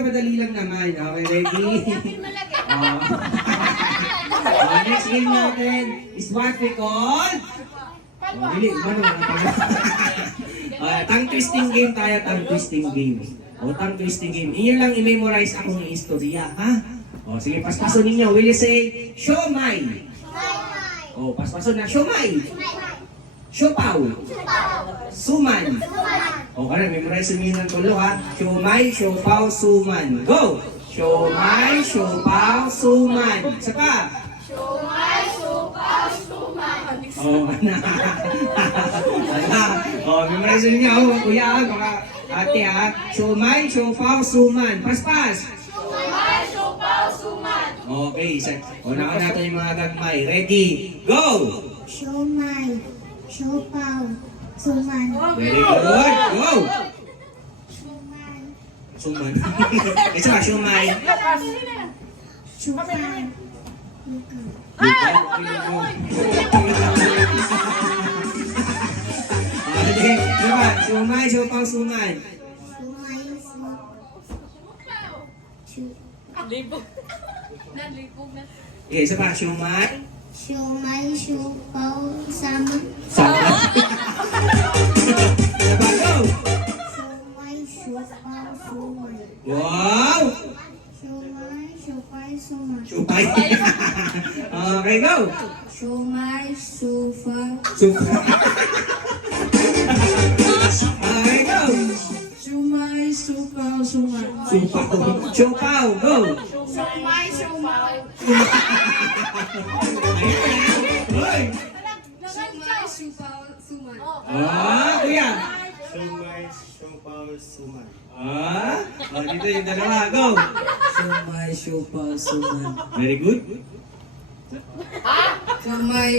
madali lang naman. Okay, ready? Next game natin is what we call... tongue twisting game tayo, tongue twisting game. Tongue twisting game. Inyo lang i-memorize akong istorya, ha? Sige, paspaso ninyo. Will you say, siomay? Paspaso na, siomay. Siopaw. Suman. Kana, memorize niyo ng tulo, ha? Siomay, siopaw, suman. Go! Siomay, siopaw, suman. Isa pa. Siomay, siopaw, suman. Memorize niyo, kuya, mga ate, ha? Siomay, siopaw, suman. Paspas. Siomay, siopaw, suman. Okay, unahan natin yung mga gagmay. Ready, go! Siomay, siopaw, suman. Very good, go! Siomay, Suman. Isa pa, siomay. siopaw, Sige, diba? Siomay, siopaw, suman. siomay, Isa pa, siomay. siomay, siopaw, sama. Sama. Isa pa, go! Siomay, siopaw, suman. Wow! Siomay, siopay, suman. Siopay. Okay, go! Siomay, siopaw, Okay, go! siomay, siopaw, suman. Supaw. Siopaw, go! Siomay, siopaw. Hoy! Siomay, siopaw, suman. Kuya! Siomay, siopaw, suman. Dito yung dalawa, go! Siomay, siopaw, suman. Very good. Siomay,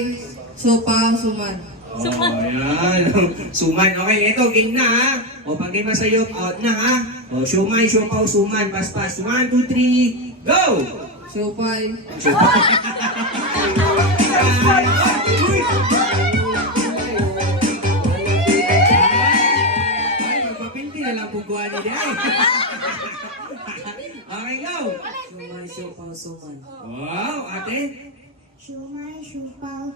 siopaw, suman. Ayan. Suman. Okay, ito, game na, ha? Pag game sa'yo, out na, ha? Siomay, siopaw, suman. Paspas. 1, 2, 3, go! Siopay. Ay, magpapinti na lang puguan nila, eh. Okay, go! Siomay, siopaw, suman. Wow, ate? Siomay, siopaw,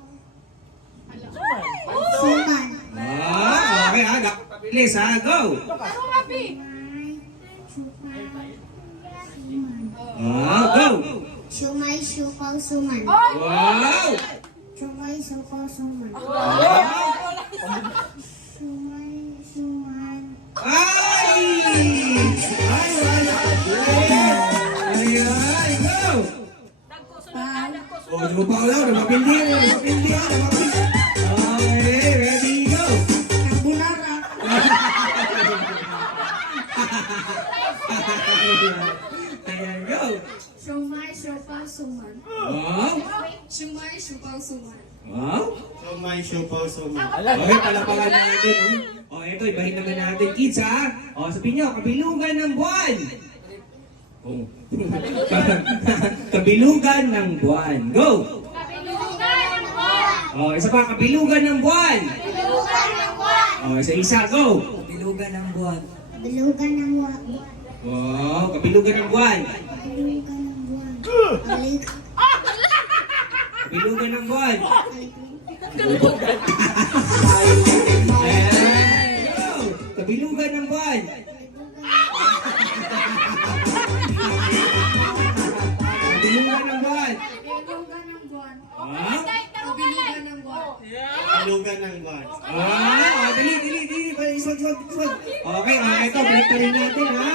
suman. Okay, ha? Pabilis, ha? Go! Siomay, siopaw, suman. Go! Siomay, siopaw, suman. Wow! Siomay, siopaw, suman. Siomay, suman. Ay! Ay, wala! Ayan, go! Di mo pa ako lang, napapindi, napapindi. Okay, ready, go! Carbonara. Ayan, go! Siomay, siopaw, suman. Wow! Siomay, siopaw, suman. Wow! Siomay, siopaw, suman. Okay, palapakan natin, oh. Ito, ibahin naman natin, kids, ha? Sabihin nyo, kabilugan ng buwan. Kabilugan ng buwan. Go! Kabilugan ng buwan. Isa pa, kabilugan ng buwan. Kabilugan ng buwan. Isa, go! Bilugan ng buwan. Bilugan ng buwan. Wow, kabilugan ng buwan. Bilugan ng buwan. Balik. Kabilugan ng buwan. Go! Kabilugan ng buwan. Kabilugan ng buwan. Bilugan ng buwan. Kabilugan ng buwan. Bilugan ng buwan. Dali. Iswag. Okay, ito, balik pa rin natin, ha?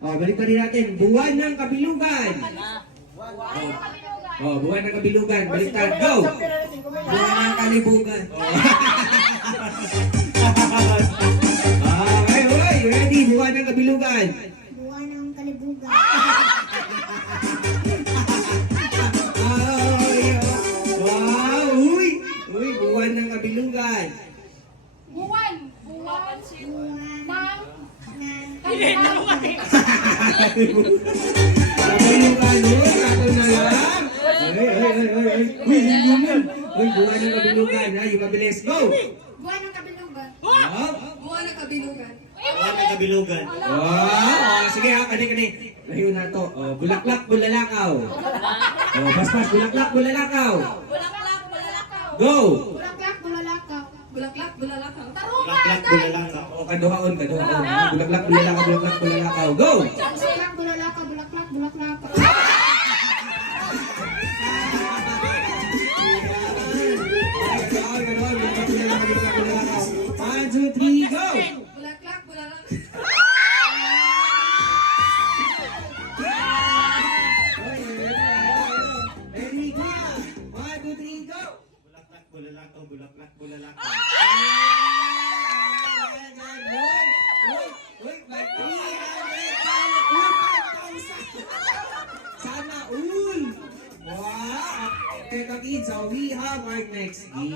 Balik pa rin natin. Buwan ng kabilugan. Buwan ng kabilugan. Baliktad, go! Buwan ng kalibugan. Okay, ready? Buwan ng kabilugan. Buwan ng kalibugan. Wow! Buwan ng kabilugan. Buwan. Buwan Ng ng Kabilugan, ako na lang. Buwan ng kabilugan, ha? Yung mabilis, go! Buwan ng kabilugan. Wow! Buwan ng kabilugan. Buwan ng kabilugan. Wow! Sige, ha? Kani. Layo na to. Oh, bulaklak, bulalakaw. Oh, paspas, bulaklak, bulalakaw. Bulaklak, bulalakaw. Go! Bulaklak, bulalakaw. Bulaklak, bulalakaw. Bulaklak, bulalakaw. O, kaduhaon. Bulaklak, bulalakaw, bulaklak, bulalakaw. Go! Bulaklak, bulalakaw, bulaklak, bulaklak. Kaduhaon, bulaklak, bulalakaw, bulaklak, bulalakaw. 1, 2, 3, go! Bulaklak, bulalakaw. Ready, kuya? 1, 2, 3, go! Bulaklak, bulalakaw, bulaklak, bulalakaw. Sana all! Wow! Okay, kids, so we have our next game.